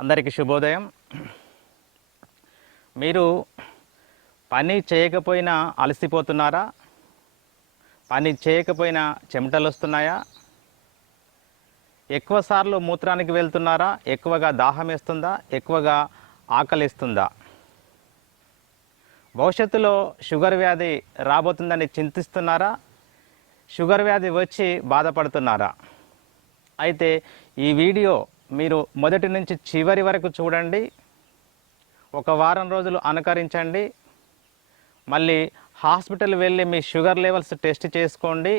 అందరికీ శుభోదయం. మీరు పని చేయకపోయినా అలసిపోతున్నారా? పని చేయకపోయినా చెమటలు వస్తున్నాయా? ఎక్కువసార్లు మూత్రానికి వెళ్తున్నారా? ఎక్కువగా దాహం వేస్తుందా? ఎక్కువగా ఆకలిస్తుందా? భవిష్యత్తులో షుగర్ వ్యాధి రాబోతుందని చింతిస్తున్నారా? షుగర్ వ్యాధి వచ్చి బాధపడుతున్నారా? అయితే ఈ వీడియో మీరు మొదటి నుంచి చివరి వరకు చూడండి. ఒక వారం రోజులు అనుకరించండి. మళ్ళీ హాస్పిటల్ వెళ్ళి మీ షుగర్ లెవెల్స్ టెస్ట్ చేసుకోండి.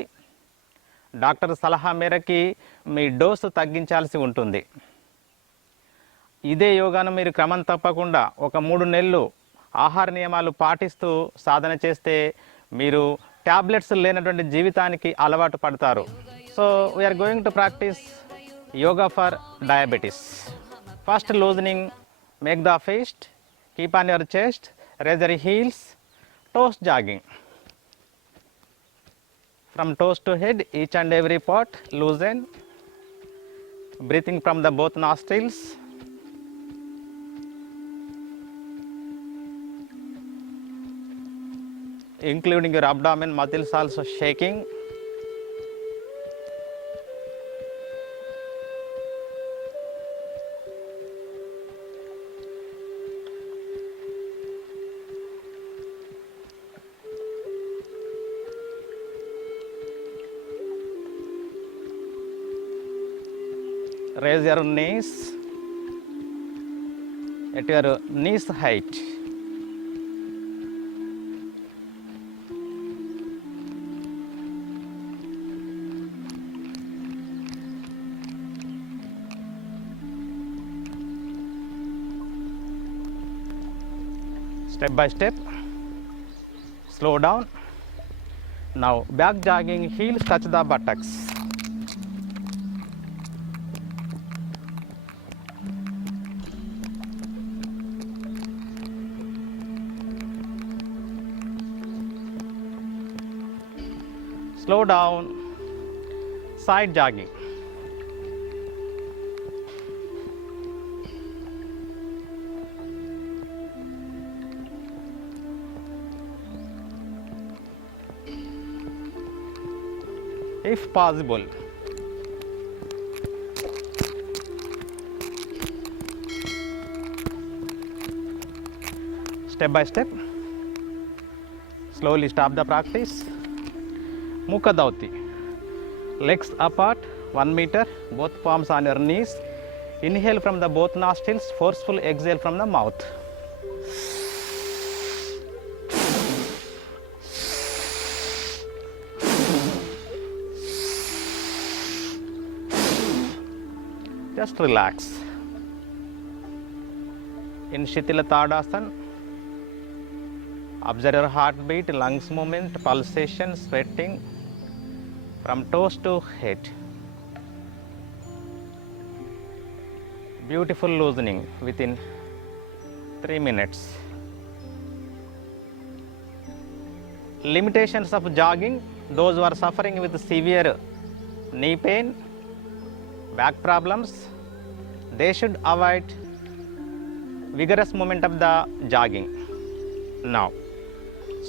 డాక్టర్ సలహా మేరకి మీ డోసు తగ్గించాల్సి ఉంటుంది. ఇదే యోగాను మీరు క్రమం తప్పకుండా ఒక 3 నెలలు ఆహార నియమాలు పాటిస్తూ సాధన చేస్తే మీరు టాబ్లెట్స్ లేనటువంటి జీవితానికి అలవాటు పడతారు. So we are going to practice yoga for diabetes. First, loosening, make the fist, keep on your chest, raise your heels, toes jogging. From toes to head, each and every part loosen, breathing from the both nostrils. Including your abdomen muscles also shaking. Raise your knees at your knees height. Step by step, slow down. Now back jogging, heels touch the buttocks. Slow down, side jogging. If possible, step by step, slowly stop the practice. Mukha Dauti, legs apart 1 meter, both palms on your knees. Inhale from the both nostrils, forceful exhale from the mouth. Just relax. In Shitila Tadasana, observe your heartbeat, lungs movement, pulsation, sweating from toes to head. Beautiful loosening within 3 minutes. Limitations of jogging: those who are suffering with severe knee pain, back problems, they should avoid vigorous movement of the jogging. Now,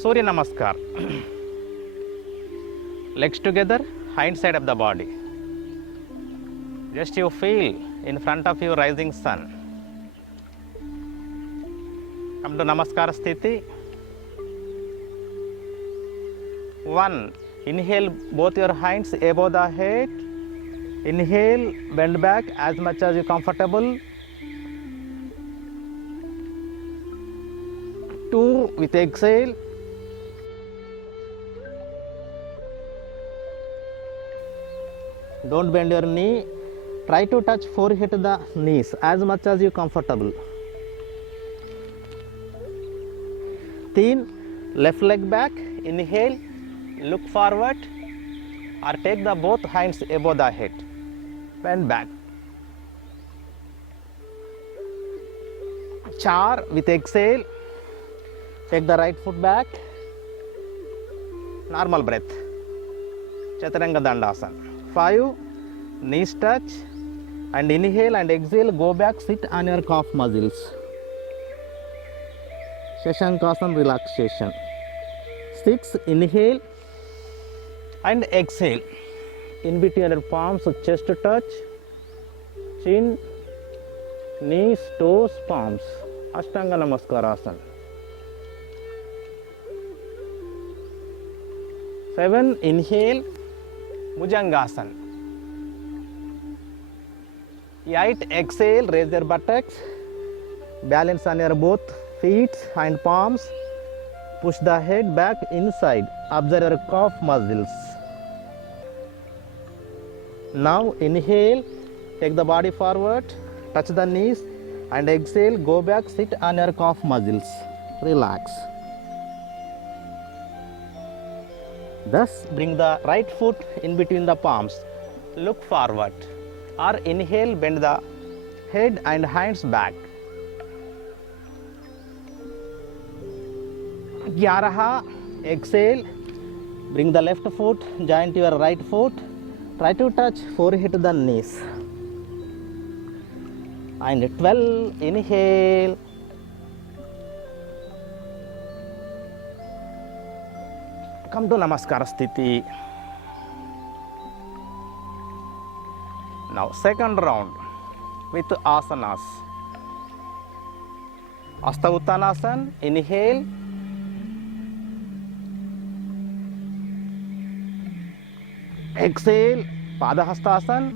Surya Namaskar. Legs together, hind side of the body. Just you feel in front of you rising sun. Come to Namaskar Sthiti. 1. Inhale both your hands above the head. Inhale, bend back as much as you comfortable. 2. With exhale. Don't bend your knee. Try to touch forehead to the knees as much as you comfortable. 3. Left leg back. Inhale, look forward or take the both hands above the head. Bend back. 4. With exhale, take the right foot back. Normal breath. Chaturanga Dandasana. 5. Knees touch. and inhale and exhale, go back, sit on your calf muscles. Shashankasana relaxation. 6, inhale and exhale. In between your palms, chest touch, chin, knees, toes, palms. Ashtanga Namaskarasana. 7, inhale, Bhujangasana. 8, exhale, raise your buttocks, balance on your both feet and palms, push the head back inside, observe your calf muscles. Now inhale, take the body forward, touch the knees and exhale, go back, sit on your calf muscles, relax. Thus bring the right foot in between the palms, look forward, or inhale, bend the head and hands back. 11, exhale, bring the left foot, join to your right foot, try to touch forehead to the knees. And 12, inhale, come to Namaskara Sthiti. Now second round with asanas. Hasta Uttanasana, inhale, exhale, Padahastasana.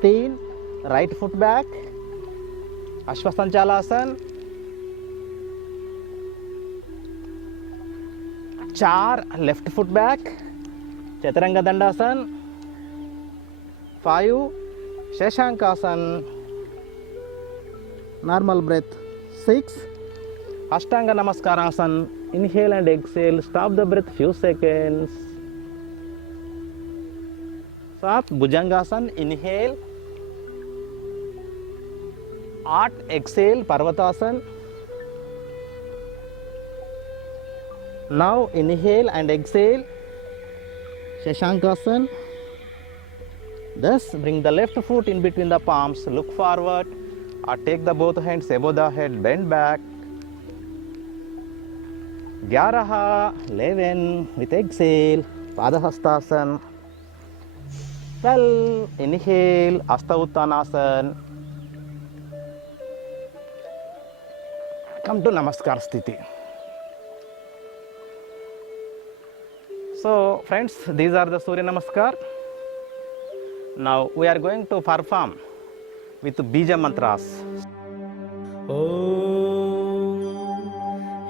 3, right foot back, Ashwasanchalasana. 4, left foot back, Chaturanga Dandasana. 5, Shashankasana. Normal breath. 6, Ashtanga Namaskarasana. Inhale and exhale, stop the breath few seconds. 7, Bhujangasana. Inhale, 8, exhale, Parvatasana. Now inhale and exhale, Shashankasana. Thus bring the left foot in between the palms, look forward, or take the both hands above the head, bend back. 11, with exhale, Padahastasana. 12, inhale, Hasta Uttanasana. Come to Namaskar Sthiti. So friends, these are the Surya Namaskar. Now we are going to perform with Bija Mantras. Om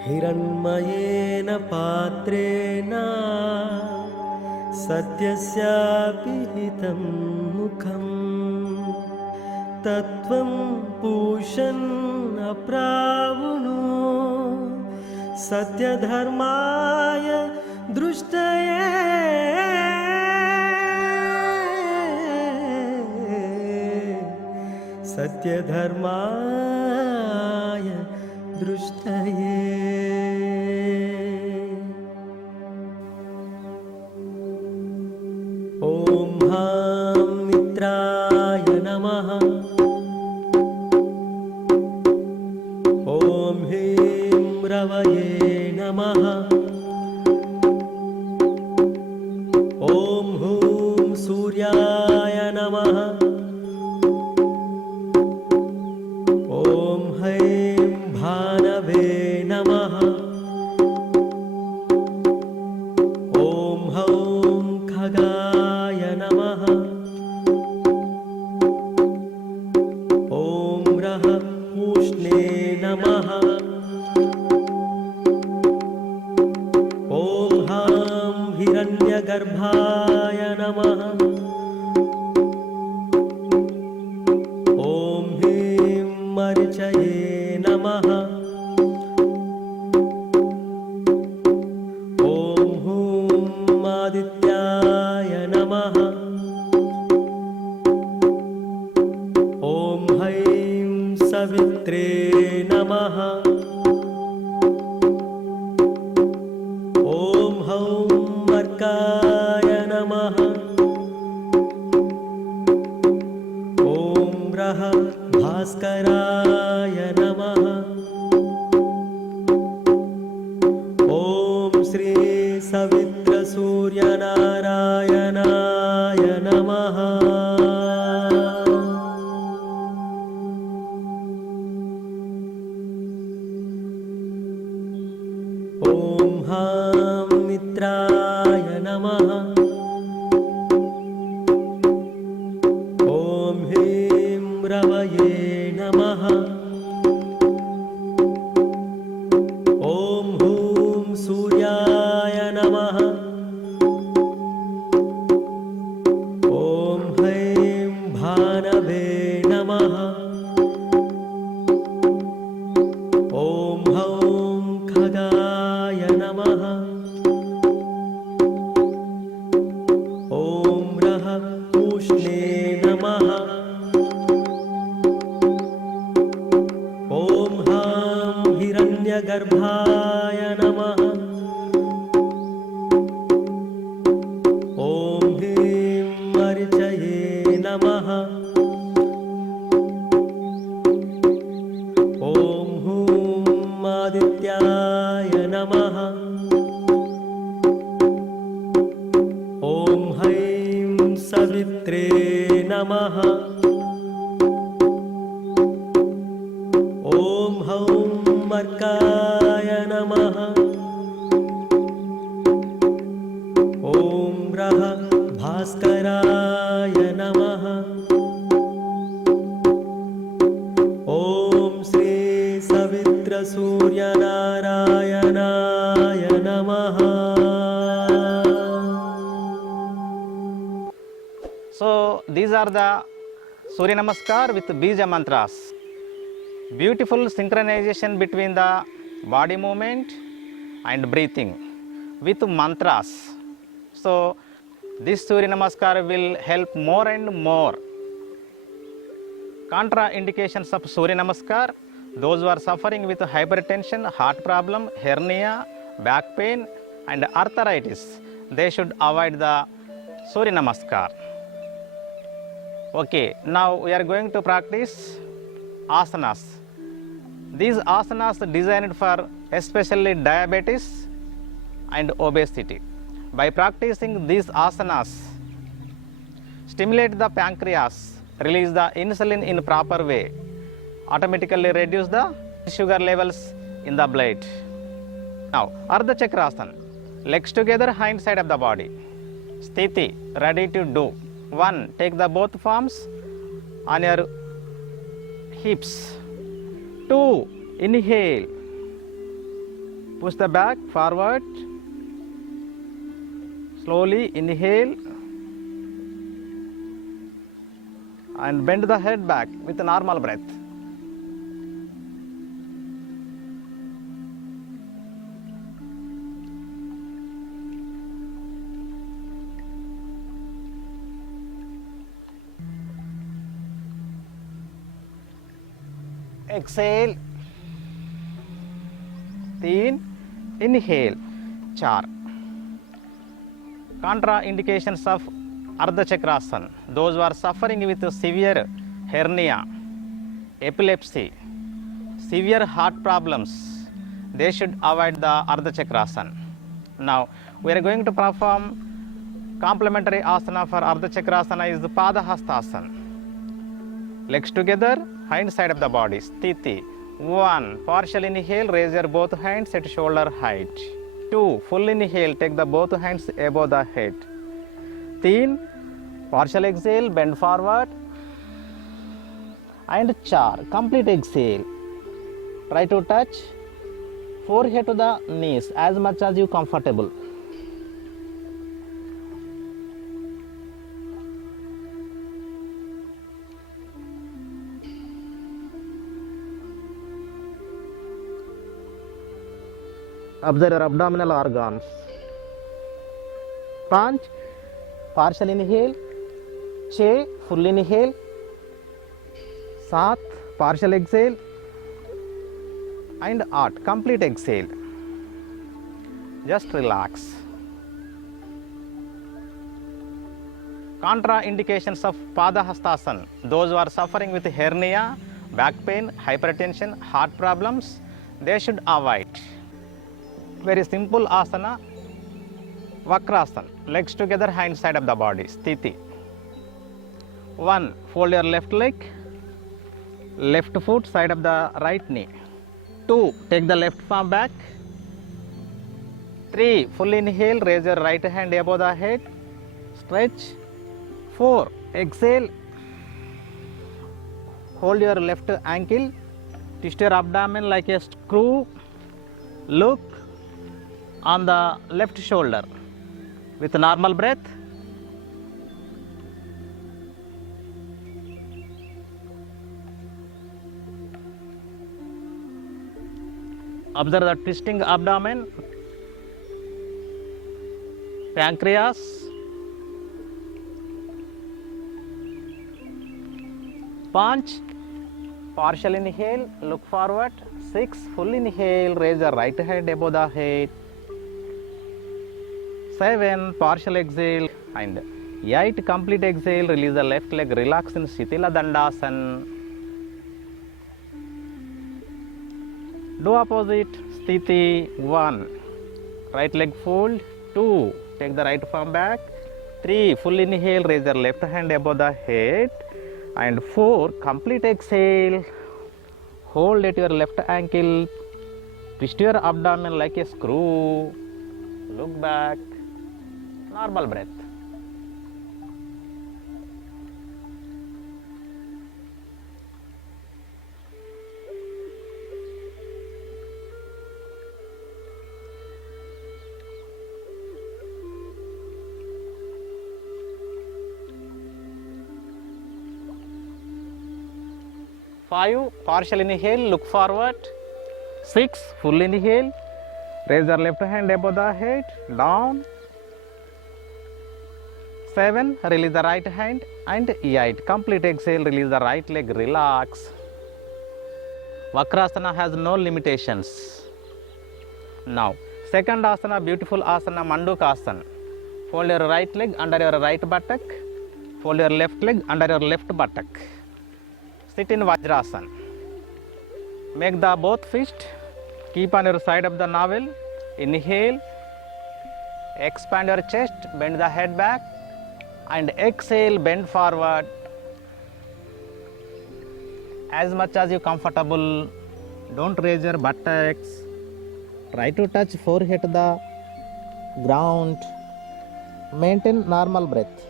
Hiranmayena Patrena Satyasya Pihitam Mukham Tattvam Pushan Apravuno Satya Dharmaya Drushtaya Satya Dharmaya Drushtaya. Om Ham Mitraya Namaha. Om Him Ravaye Namaha. Om Hum Suryaya Namaha. Om Haim Bhanave Namaha. Om Haum Khagaya Namaha. Om Raha Pushne Namaha. Om Ham Hiranyagarbhaya Namaha. Om Him Marichaye Namaha. Om Hum Adityaya Namaha. ग्रह भास्कराय नमः। ॐ श्री सवित्र सूर्यनारायणाय नमः। ॐ हां मित्राय नमः। ॐ ह्रीं रवये नमः। ॐ हूं सूर्याय नमः। ॐ हैं भानवे नमः। ॐ हौं खगाय नमः। ॐ रः पूष्णे नमः। ॐ हां हिरण्यगर्भाय नमः। ॐ ह्रीं मरिचये नमः। ॐ हूं आदित्याय नमः। ॐ हैं सवित्रे नमः। ॐ हौं अर्काय नमः। ॐ रः भास्कराय नमः। ॐ श्री सवित्र सूर्यनारायणाय नमः। So these are the Surya Namaskar with Bija mantras. Beautiful synchronization between the body movement and breathing with mantras. So this Surya Namaskar will help more and more. Contraindications of Surya Namaskar: those who are suffering with hypertension, heart problem, hernia, back pain and arthritis, they should avoid the Surya Namaskar. Okay, now we are going to practice asanas. These asanas are designed for especially diabetes and obesity. By practicing these asanas, stimulate the pancreas, release the insulin in proper way, automatically reduce the sugar levels in the blood. Now, Ardha Chakrasana, legs together, hind side of the body. Sthiti, ready to do. 1. Take the both palms on your hips. 2. Inhale. Push the back forward. Slowly inhale and bend the head back with a normal breath. Exhale. 3. Inhale. 4. Contraindications of Ardha Chakrasana: those who are suffering with severe hernia, epilepsy, severe heart problems, they should avoid the Ardha Chakrasana. Now we are going to perform complementary asana for Ardha Chakrasana is the Padahastasana. Legs together, hind side of the body. Sthiti. 1. Partial inhale, raise your both hands at shoulder height. 2. Full inhale, take the both hands above the head. 3. Partial exhale, bend forward. And 4. Complete exhale. Try to touch forehead to the knees as much as you comfortable. Observe your abdominal organs. 5. Partial inhale. 6. Full inhale. 7. Partial exhale. And 8. Complete exhale. Just relax. Contraindications of Padahastasana. Those who are suffering with hernia, back pain, hypertension, heart problems, they should avoid. Very simple asana, Vakrasana. Legs together, hand side of the body, Sthiti. 1. Fold your left leg, left foot side of the right knee. 2. Take the left palm back. 3. Full inhale, raise your right hand above the head, stretch. 4. Exhale, hold your left ankle, twist your abdomen like a screw. Look on the left shoulder with normal breath. Observe the twisting abdomen, pancreas. 5. Partial inhale, look forward. 6. Full inhale, raise the right hand above the head. 7. Partial exhale and 8. Complete exhale, release the left leg, relax in Shitila Dandasana. Do opposite, Sthiti. 1. Right leg fold. 2. Take the right palm back. 3. Full inhale, raise your left hand above the head. And 4. Complete exhale, hold at your left ankle, twist your abdomen like a screw, look back, normal breath. Five, partial inhale, look forward. 6, full inhale, raise your left hand above the head, down. 7, release the right hand. And 8, complete exhale, release the right leg, relax. Vakrasana has no limitations. Now, second asana, beautiful asana, Mandukasana. Fold your right leg under your right buttock, fold your left leg under your left buttock. Sit in Vajrasana. Make the both fists, keep on your side of the navel. Inhale, expand your chest, bend the head back, and exhale, bend forward. As much as you comfortable, don't raise your buttocks. Try to touch forehead to the ground. Maintain normal breath.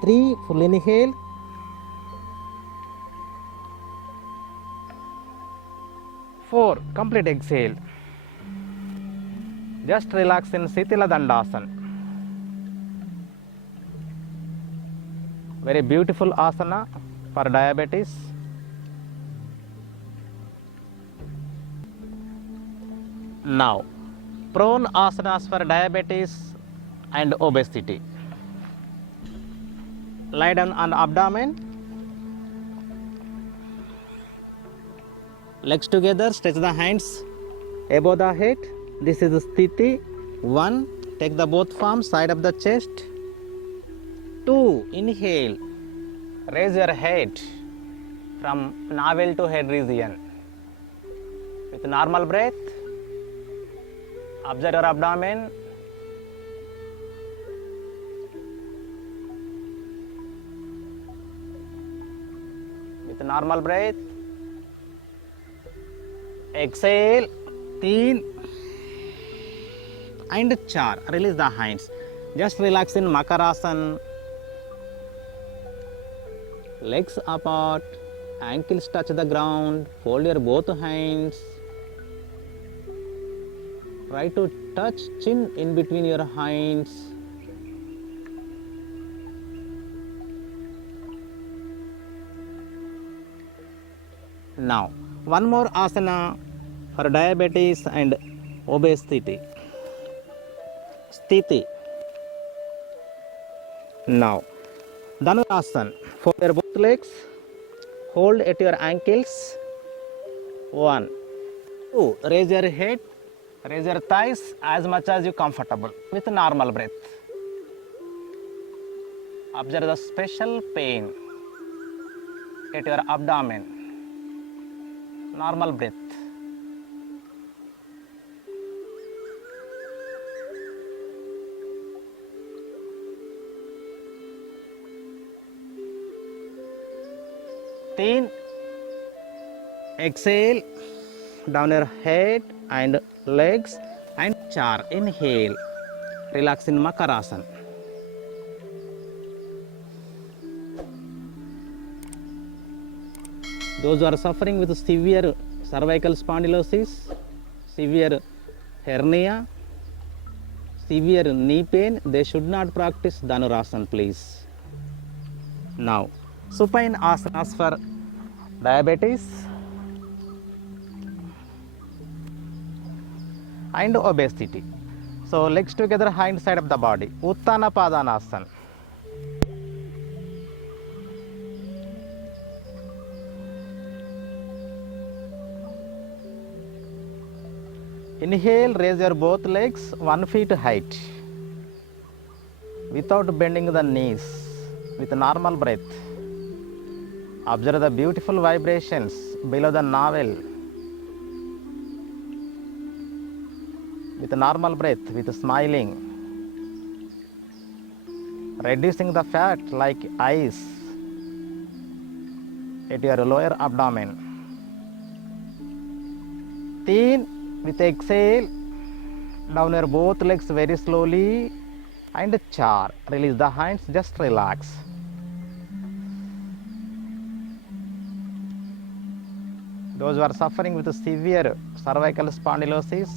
Three, full inhale. 4, complete exhale. Just relax in Shitila Dandasana. Very beautiful asana for diabetes. Now, prone asanas for diabetes and obesity. Lie down on abdomen, legs together, stretch the hands above the head. This is Sthiti. 1, take the both palms side of the chest. 2, inhale, raise your head from navel to head region. With normal breath, observe your abdomen. With normal breath, exhale, 3 and 4. Release the hands. Just relax in Makarasana. Legs apart, ankles touch the ground. Fold your both hands. Try to touch chin in between your hands. Now, one more asana for diabetes and obesity. Sthiti. Now, Dhanurasana. Fold your both legs. Hold at your ankles. 1, 2. Raise your head. Raise your thighs as much as you comfortable with normal breath. Observe the special pain at your abdomen. Normal breath. Thin. Exhale down your head and legs and 4. Inhale. Relax in Makarasana. Those who are suffering with severe cervical spondylosis, severe hernia, severe knee pain, they should not practice Dhanurasana, please. Now, supine asanas for diabetes and obesity. So, legs together, hind side of the body. Uttana Padanasana. Inhale, raise your both legs 1 feet height without bending the knees, with normal breath. Observe the beautiful vibrations below the navel with normal breath, with smiling, reducing the fat like ice at your lower abdomen. Thin. With exhale, down your both legs very slowly and 4. Release the hands, just relax. Those who are suffering with severe cervical spondylosis,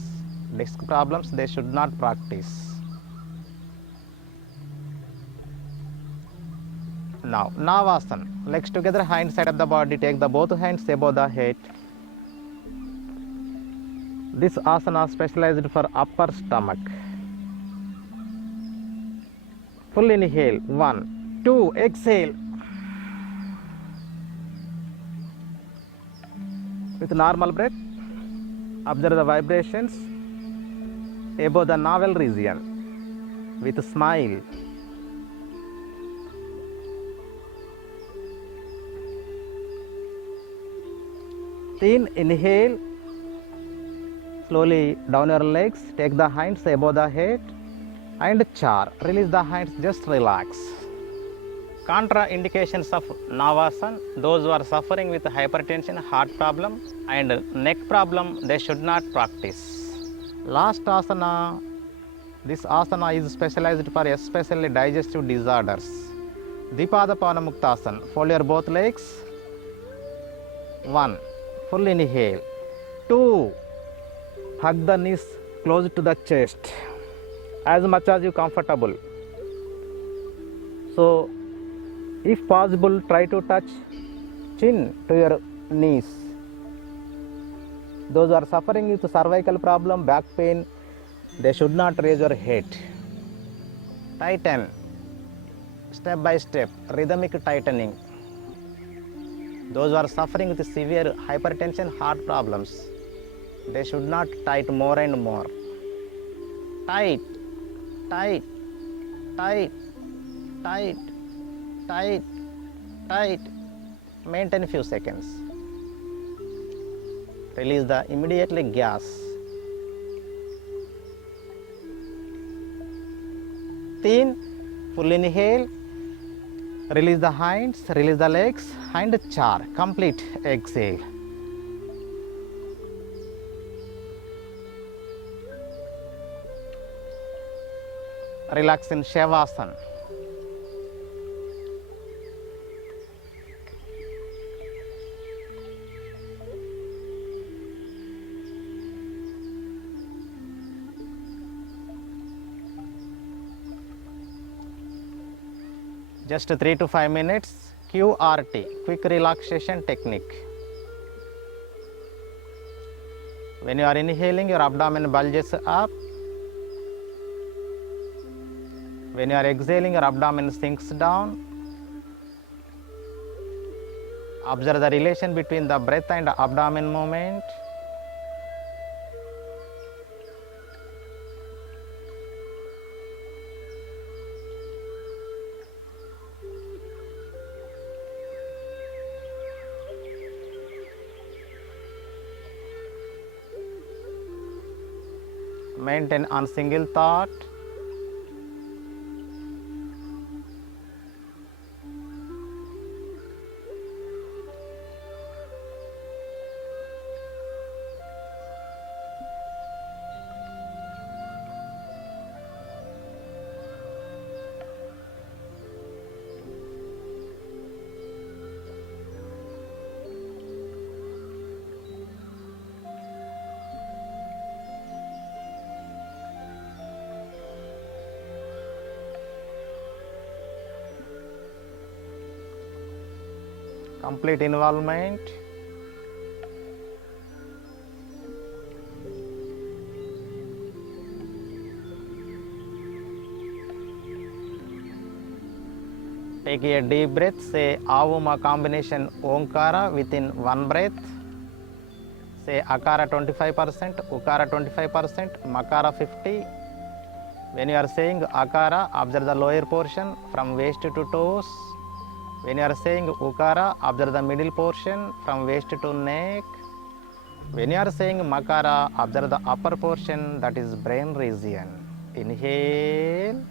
disc problems, they should not practice. Now, Navasana. Legs together, hind side of the body. Take the both hands above the head. This asana is specialized for upper stomach. Full inhale. 1, 2. Exhale. With normal breath, observe the vibrations above the navel region with a smile. Thin. Inhale. Slowly down your legs, take the hands above the head and 4. Release the hands, just relax. Contraindications of Navasana. Those who are suffering with hypertension, heart problem and neck problem, they should not practice. Last asana. This asana is specialized for especially digestive disorders. Dipada Panamuktasana. Fold your both legs. 1. Full inhale. 2. Hug the knees close to the chest as much as you comfortable. So, if possible, try to touch chin to your knees. Those who are suffering with cervical problem, back pain, they should not raise your head. Tighten, step by step, rhythmic tightening. Those who are suffering with severe hypertension, heart problems, they should not tight more and more. Tight, tight, tight, tight, tight, tight. Maintain few seconds. Release the immediately gas. Thin. Full inhale. Release the hands, release the legs and 4. Complete exhale. Relax in Shavasana. Just 3 to 5 minutes. QRT, quick relaxation technique. When you are inhaling, your abdomen bulges up. When you are exhaling, your abdomen sinks down. Observe the relation between the breath and abdomen movement. Maintain on single thought. Complete involvement. Take a deep breath. Say Avuma combination Omkara within one breath. Say Akara 25%, Ukara 25%, Makara 50%. When you are saying Akara, observe the lower portion from waist to toes. When you are saying Ukara, observe the middle portion from waist to neck. When you are saying Makara, observe the upper portion, that is brain region. Inhale.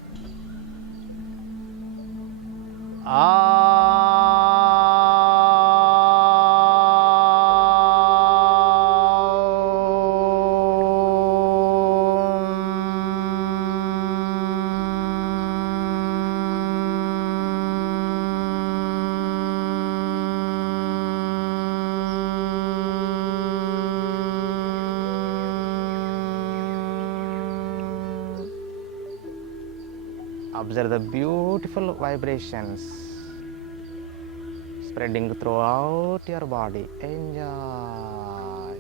Observe the beautiful vibrations spreading throughout your body. Enjoy.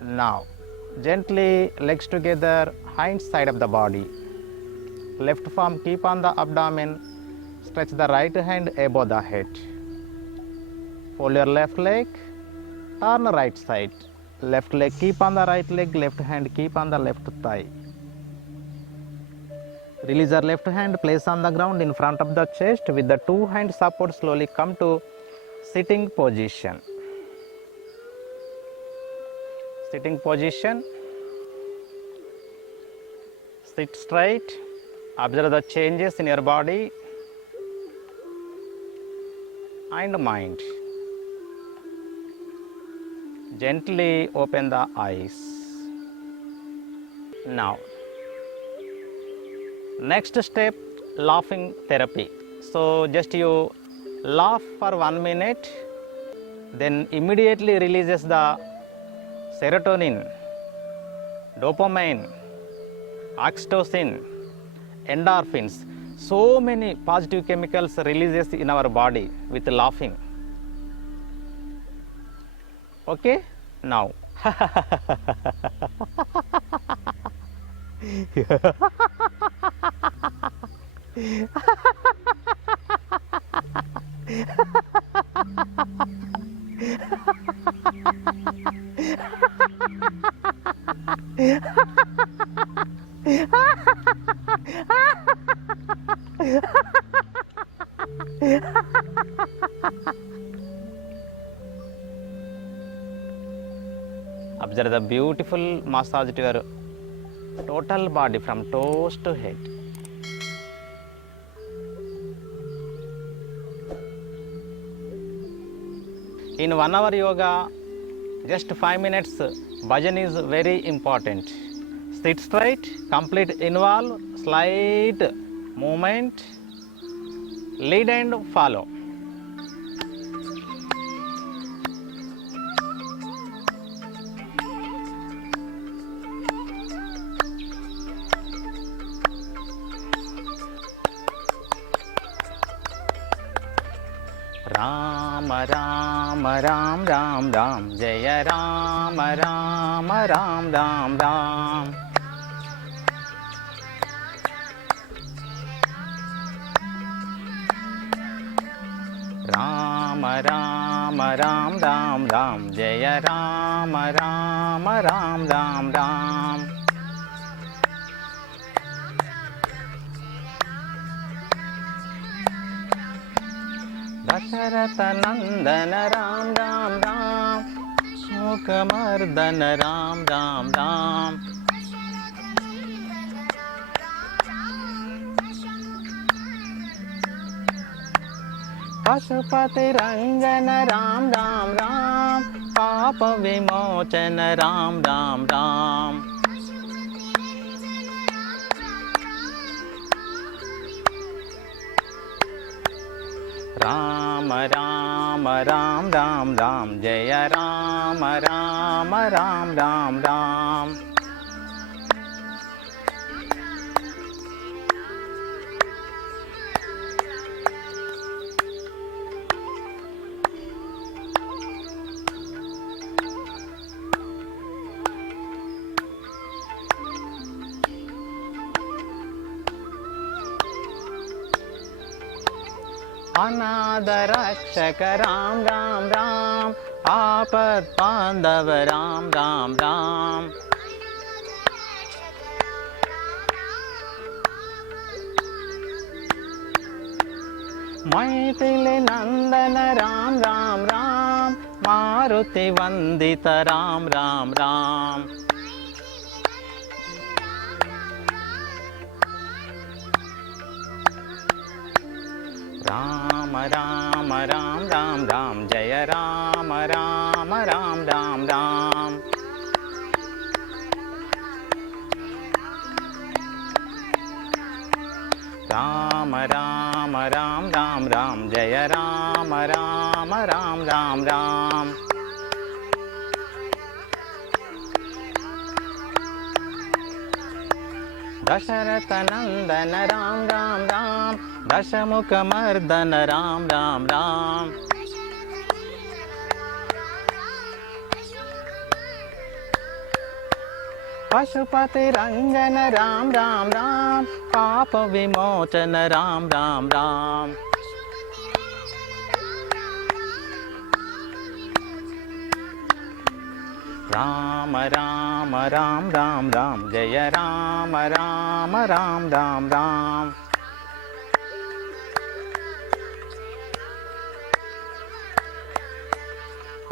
Now, gently legs together, hind side of the body. Left palm keep on the abdomen. Stretch the right hand above the head. Fold your left leg, turn right side. Left leg keep on the right leg, left hand keep on the left thigh. Release your left hand, place on the ground in front of the chest. With the two hand support, slowly come to sitting position. Sitting position. Sit straight. Observe the changes in your body and mind. Gently open the eyes. Now, next step, laughing therapy. So just you laugh for 1 minute, then immediately releases the serotonin, dopamine, oxytocin, endorphins. So many positive chemicals releases in our body with laughing. Okay? Now. Observe the beautiful massage to your total body from toes to head. In 1 hour yoga, just 5 minutes bhajan is very important. Sit straight, complete involve, slight movement, lead and follow. Ram Ram Ram Ram जय राम राम राम राम राम राम राम राम राम राम जय राम राम राम राम राम दशरथ नंदन राम राम राम शोकमर्दन राम राम राम पशुपति रंजन राम राम राम पाप विमोचन राम राम राम राम राम राम राम राम जय राम राम राम राम राम अनाथ रक्षक राम राम राम आपद बांधव राम राम राम मैथिली नंदन राम राम राम मारुति वंदित राम राम राम राम राम राम राम राम जय राम राम राम राम राम राम राम राम राम राम जय राम राम राम राम राम दशरथ नंदन राम राम राम दशमुख मर्दन राम राम राम पशुपति रंजन राम राम राम पाप विमोचन राम राम राम राम राम राम राम राम जय राम राम राम राम राम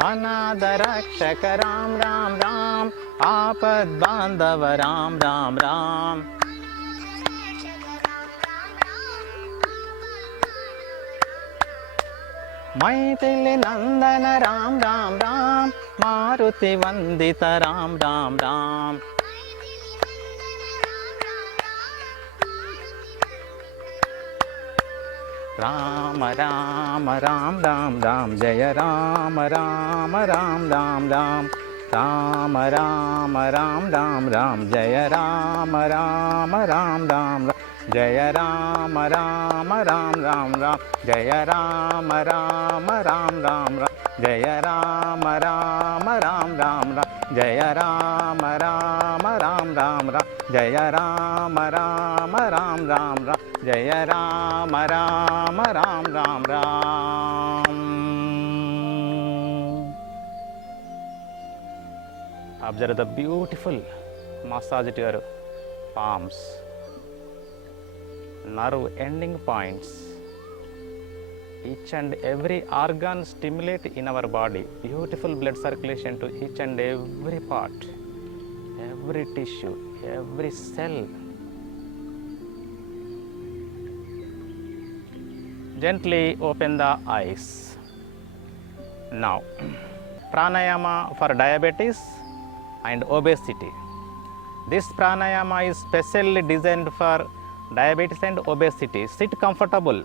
अनाथ रक्षक राम राम राम आपद बांधव राम राम राम मैथिली नंदन राम राम राम मारुति वंदित राम राम राम राम राम राम राम राम जय राम राम राम राम राम राम राम राम राम राम जय राम राम राम राम जय राम राम राम राम राम जय राम राम राम राम जय राम राम राम राम जय राम राम राम राम जय राम राम राम राम जय Ram Ram Ram Ram Ram Observe the beautiful massage to your palms, nerve ending points. Each and every organ stimulate in our body. Beautiful blood circulation to each and every part, every tissue, every cell. Gently open the eyes. Now, pranayama for diabetes and obesity. This pranayama is specially designed for diabetes and obesity. Sit comfortable.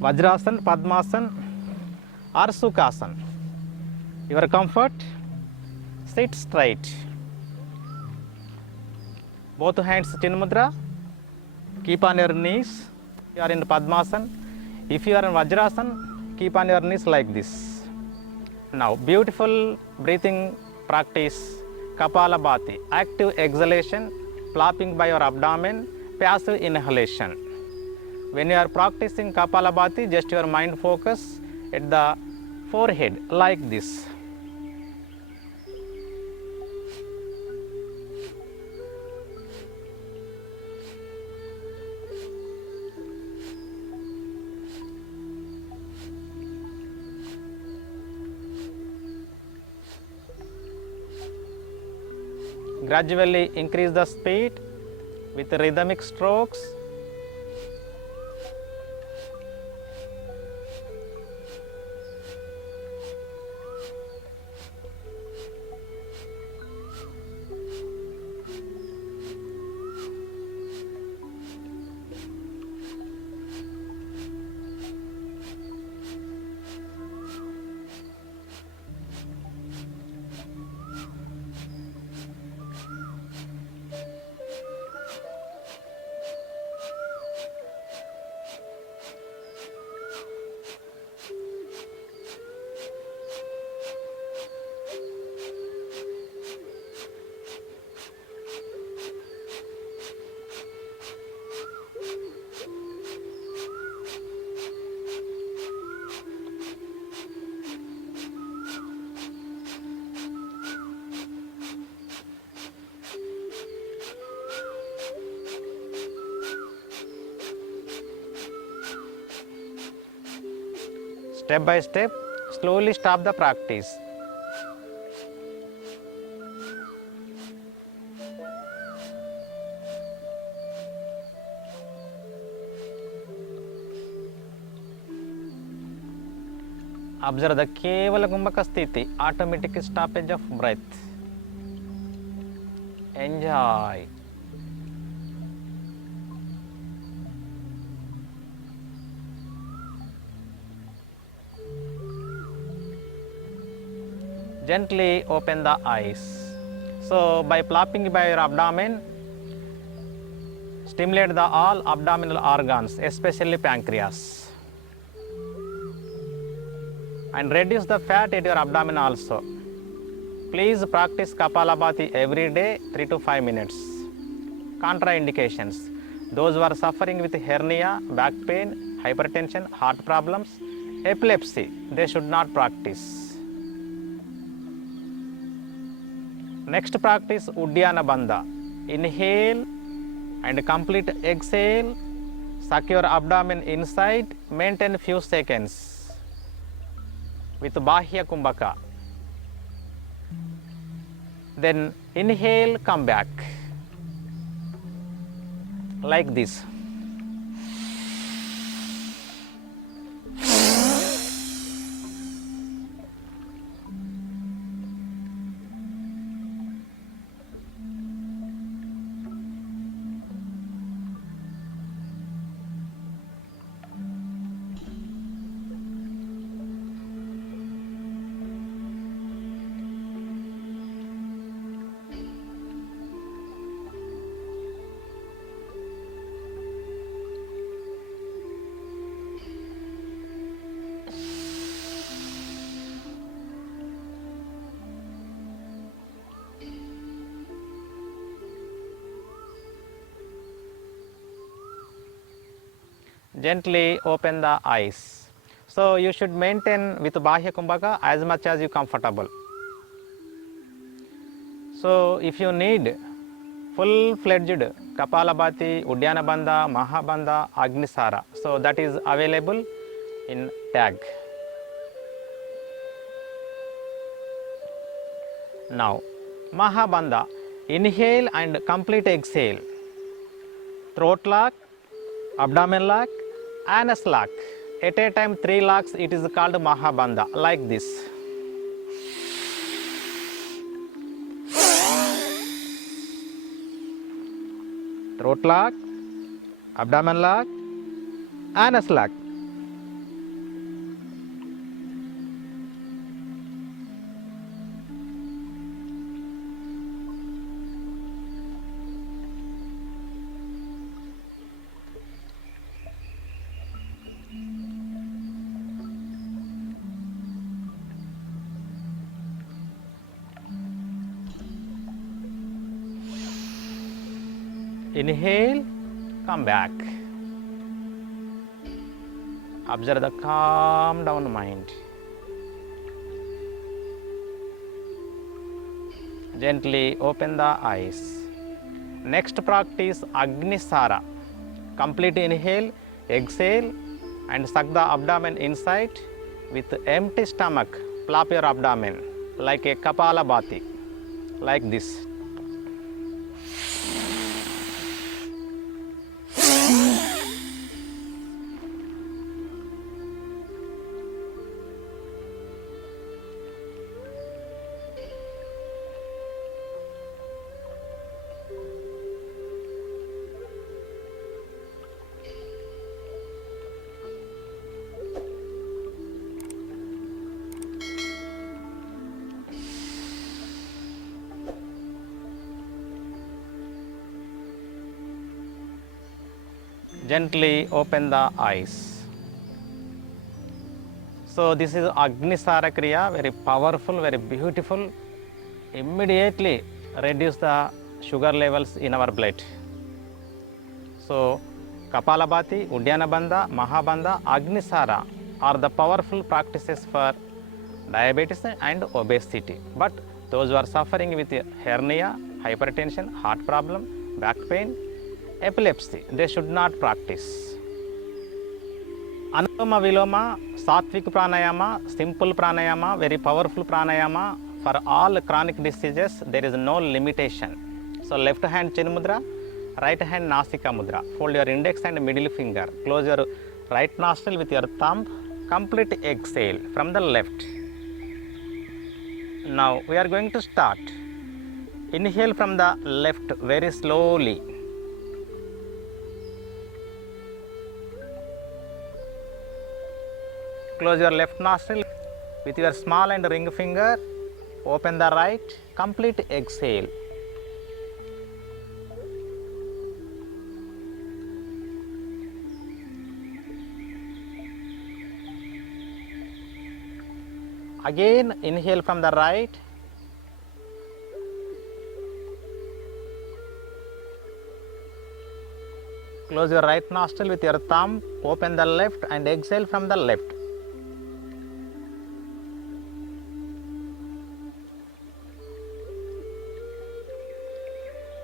Vajrasan, Padmasan or Sukhasan. Your comfort, sit straight. Both hands Chin Mudra. Keep on your knees. You are in Padmasana. If you are in Vajrasana, keep on your knees like this. Now, beautiful breathing practice, Kapalabhati, active exhalation, flapping by your abdomen, passive inhalation. When you are practicing Kapalabhati, just your mind focus at the forehead like this. Gradually increase the speed with rhythmic strokes. Step by step, slowly stop the practice. Observe the Kevala Kumbhaka Sthiti, automatic stoppage of breath. Enjoy. Gently open the eyes. So, by flapping by your abdomen, stimulate the all abdominal organs, especially pancreas, and reduce the fat at your abdomen also. Please practice Kapalabhati every day, 3 to 5 minutes. Contraindications: those who are suffering with hernia, back pain, hypertension, heart problems, epilepsy, they should not practice. Next practice, Uddiyana Bandha. Inhale and complete exhale. Suck your abdomen inside. Maintain few seconds with Bahya Kumbhaka. Then inhale, come back like this. Gently open the eyes. So you should maintain with Bahya Kumbhaka as much as you comfortable. So if you need full-fledged Kapalabhati, Uddiyana Bandha, Mahabandha, Agnisara, so that is available in tag. Now Mahabandha, inhale and complete exhale. Throat lock, abdomen lock, anus lock. At a time 3 locks, it is called Mahabandha, like this. Throat lock, abdomen lock, anus lock. Inhale, come back. Observe the calm down mind. Gently open the eyes. Next practice Agnisara. Complete inhale, exhale and suck the abdomen inside. With empty stomach, flap your abdomen like a Kapalabhati, like this. Gently open the eyes. So this is Agnisara Kriya, very powerful, very beautiful. Immediately reduce the sugar levels in our blood. So Kapalabhati, Uddiyana Bandha, Mahabandha, Agnisara are the powerful practices for diabetes and obesity. But those who are suffering with hernia, hypertension, heart problem, back pain, epilepsy, they should not practice. Anuloma Viloma, Satvik Pranayama, simple Pranayama, very powerful Pranayama. For all chronic diseases, there is no limitation. So left hand Chin Mudra, right hand Nasika Mudra. Fold your index and middle finger. Close your right nostril with your thumb. Complete exhale from the left. Now we are going to start. Inhale from the left very slowly. Close your left nostril with your small and ring finger. Open the right. Complete exhale. Again inhale from the right. Close your right nostril with your thumb. Open the left and exhale from the left.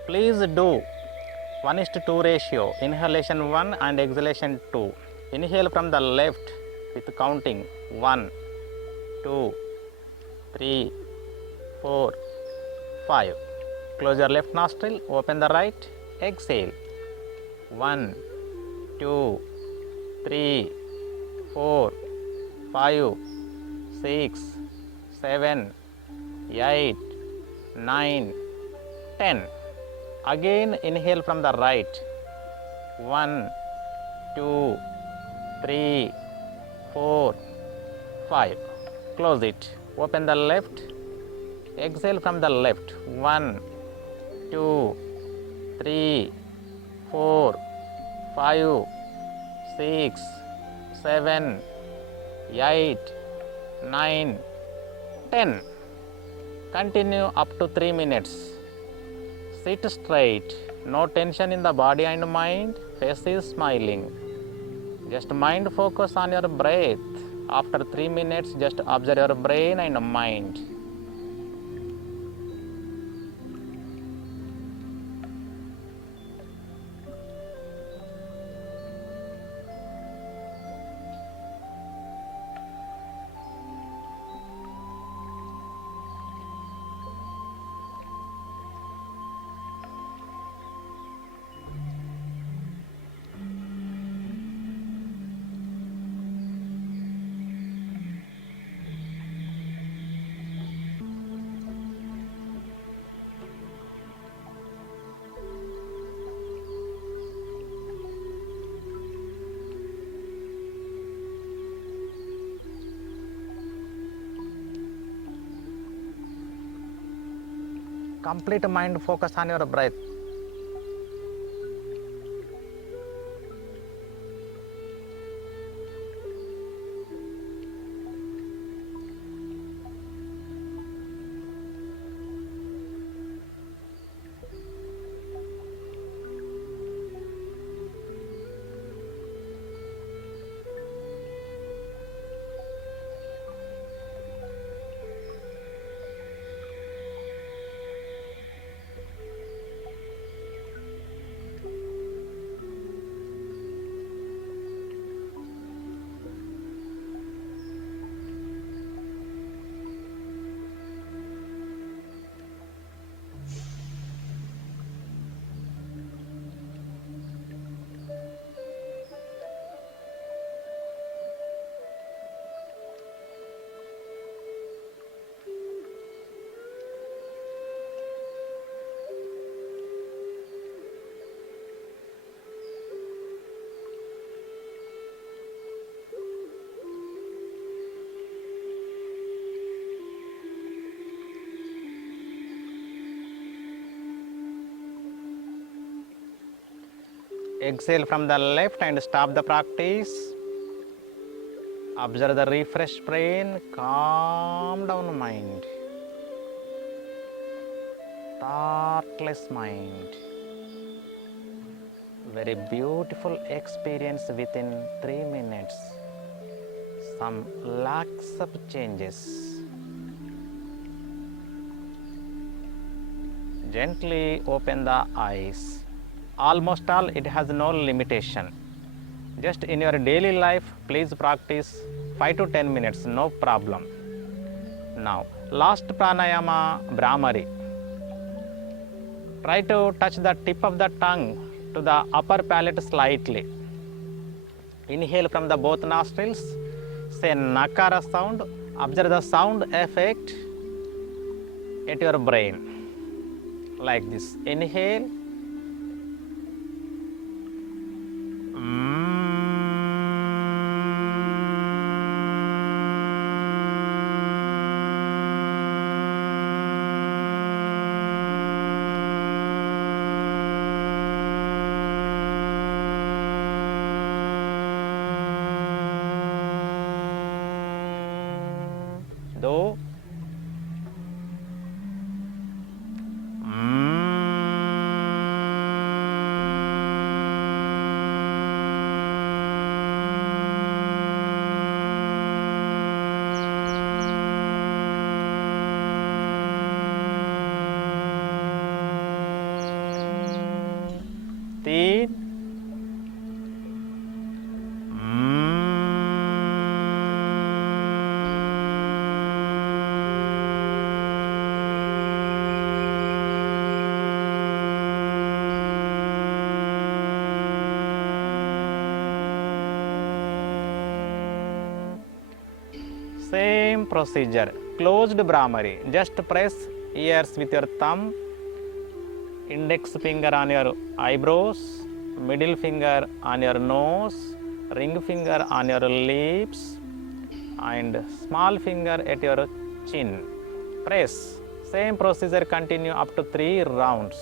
Please do 1:2 ratio. Inhalation 1 and exhalation 2. Inhale from the left with counting 1, 2, 3, 4, 5. Close your left nostril. Open the right. Exhale. 1, 2, 3, 4, 5, 6, 7, 8, 9, 10. Again inhale from the right. 1, 2, 3, 4, 5. Close it. Open the left. Exhale from the left. 1, 2, 3, 4, 5, 6, 7, 8, 9, 10. Continue up to 3 minutes. Sit straight. No tension in the body and mind. Face is smiling. Just mind focus on your breath. After 3 minutes, just observe your brain and mind. Complete mind focus on your breath. Exhale from the left and stop the practice. Observe the refreshed brain, calm down mind, thoughtless mind. Very beautiful experience within 3 minutes. Some lakhs of changes. Gently open the eyes. Almost all, it has no limitation. Just in your daily life, please practice 5 to 10 minutes, no problem. Now, last pranayama, Brahmari. Try to touch the tip of the tongue to the upper palate slightly. Inhale from the both nostrils. Say nakara sound. Observe the sound effect at your brain. Like this. Inhale. Do. तीन. Same procedure. Closed Brahmari. Just press ears with your thumb. Index finger on your eyebrows, middle finger on your nose, ring finger on your lips, and small finger at your chin. Press. Same procedure continue up to 3 rounds.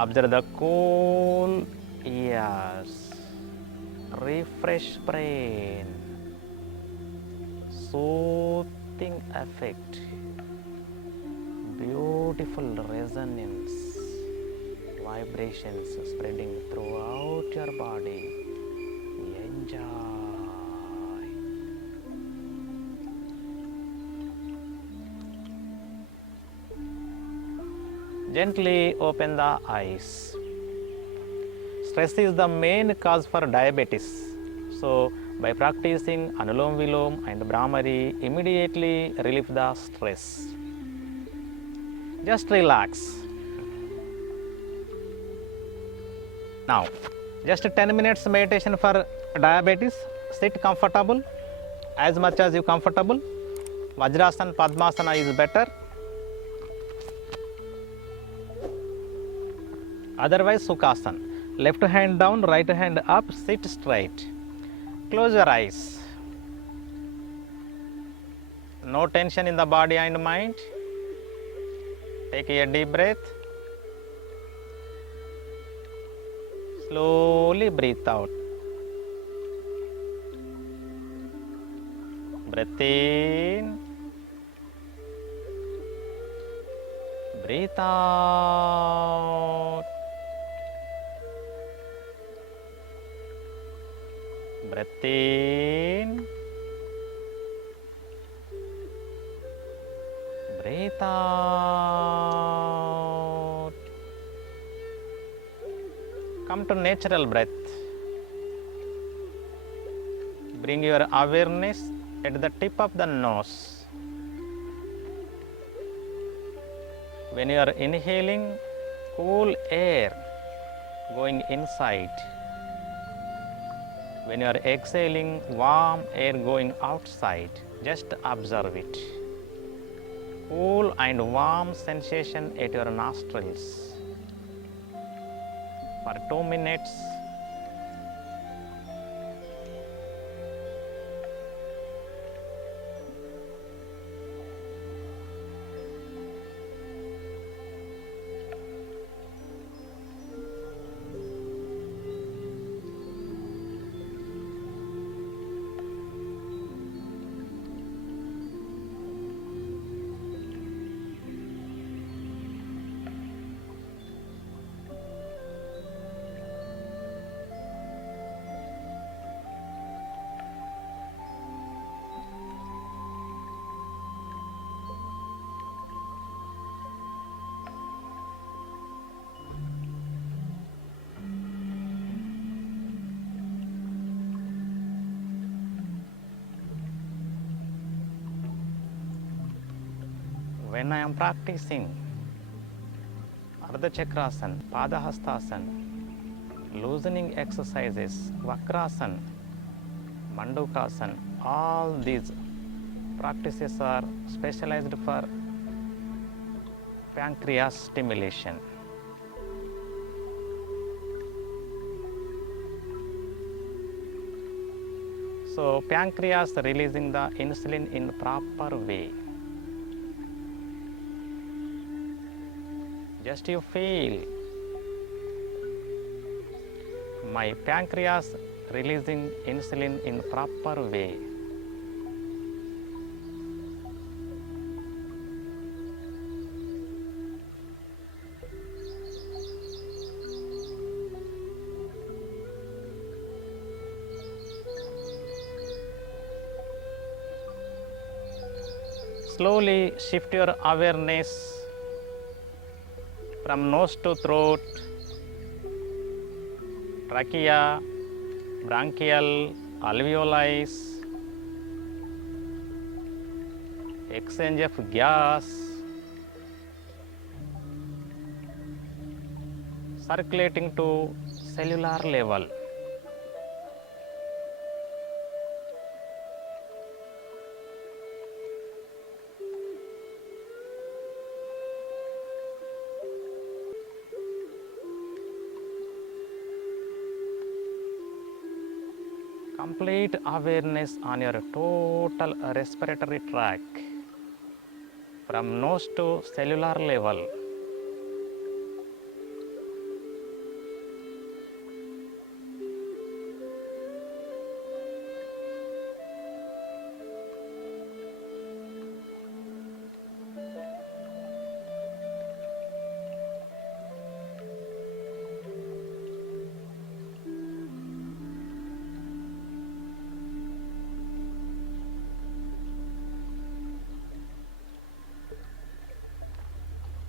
Observe the cool ears, refresh brain, soothing effect, beautiful resonance, vibrations spreading throughout your body. Enjoy. Gently open the eyes. Stress is the main cause for diabetes. So, by practicing Anulom Vilom and Brahmari, immediately relieve the stress. Just relax. Now, just 10 minutes meditation for diabetes. Sit comfortable, as much as you comfortable. Vajrasana, Padmasana is better. Otherwise, Sukhasana. Left hand down, right hand up, sit straight. Close your eyes. No tension in the body and mind. Take a deep breath. Slowly breathe out. Breath in. Breathe out. Breath in. Breathe out. Come to natural breath. Bring your awareness at the tip of the nose. When you are inhaling, cool air going inside. When you are exhaling, warm air going outside. Just observe it. Cool and warm sensation at your nostrils. For 2 minutes. When I am practicing Ardha Chakrasana, Padahastasana, loosening exercises, Vakrasana, Mandukasana, all these practices are specialized for pancreas stimulation. So pancreas releasing the insulin in proper way. Just you feel my pancreas releasing insulin in proper way. Slowly shift your awareness from nose to throat, trachea, bronchial, alveoli, exchange of gas, circulating to cellular level. Complete awareness on your total respiratory tract from nose to cellular level.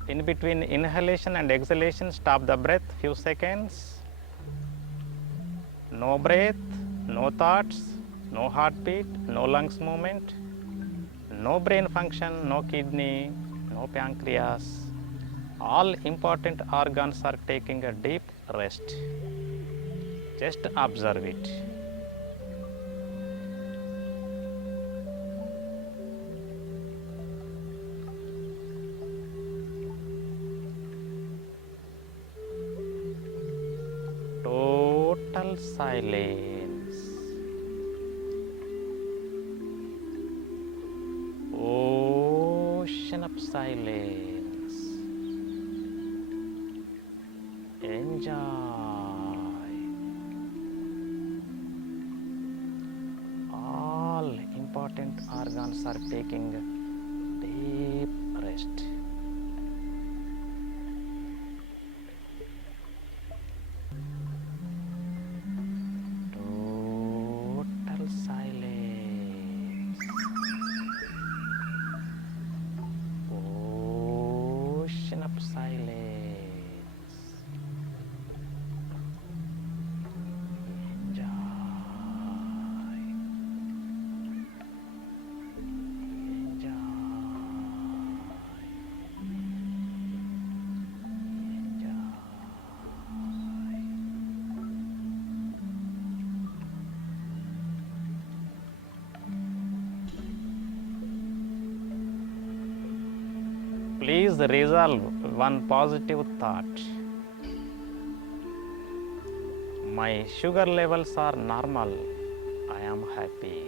In between inhalation and exhalation, stop the breath few seconds. No breath, no thoughts, no heartbeat, no lungs movement, no brain function, no kidney, no pancreas. All important organs are taking a deep rest. Just observe it. Total silence. Ocean of silence. Enjoy. All important organs are taking deep rest. Please resolve one positive thought. My sugar levels are normal. I am happy.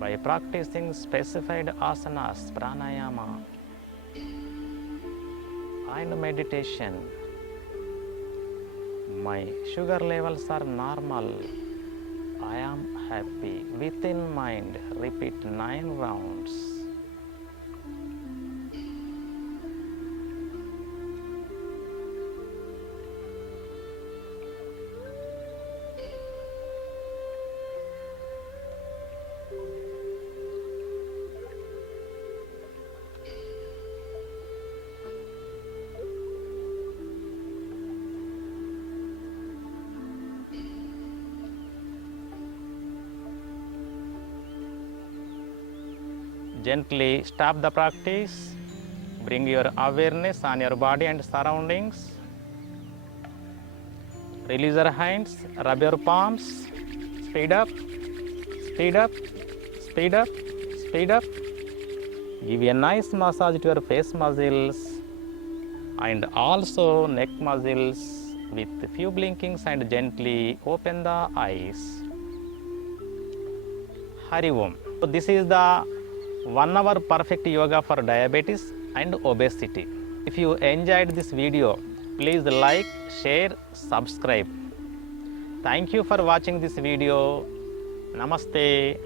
By practicing specified asanas, pranayama, and meditation, my sugar levels are normal. I am happy. Within mind, repeat 9 rounds. Gently stop the practice. Bring your awareness on your body and surroundings. Release your hands, rub your palms. Speed up, speed up, speed up, speed up. Give a nice massage to your face muscles and also neck muscles with few blinkings, and gently open the eyes. Hari Om. So this is the 1 hour perfect yoga for diabetes and obesity. If you enjoyed this video, please like, share, subscribe. Thank you for watching this video. Namaste.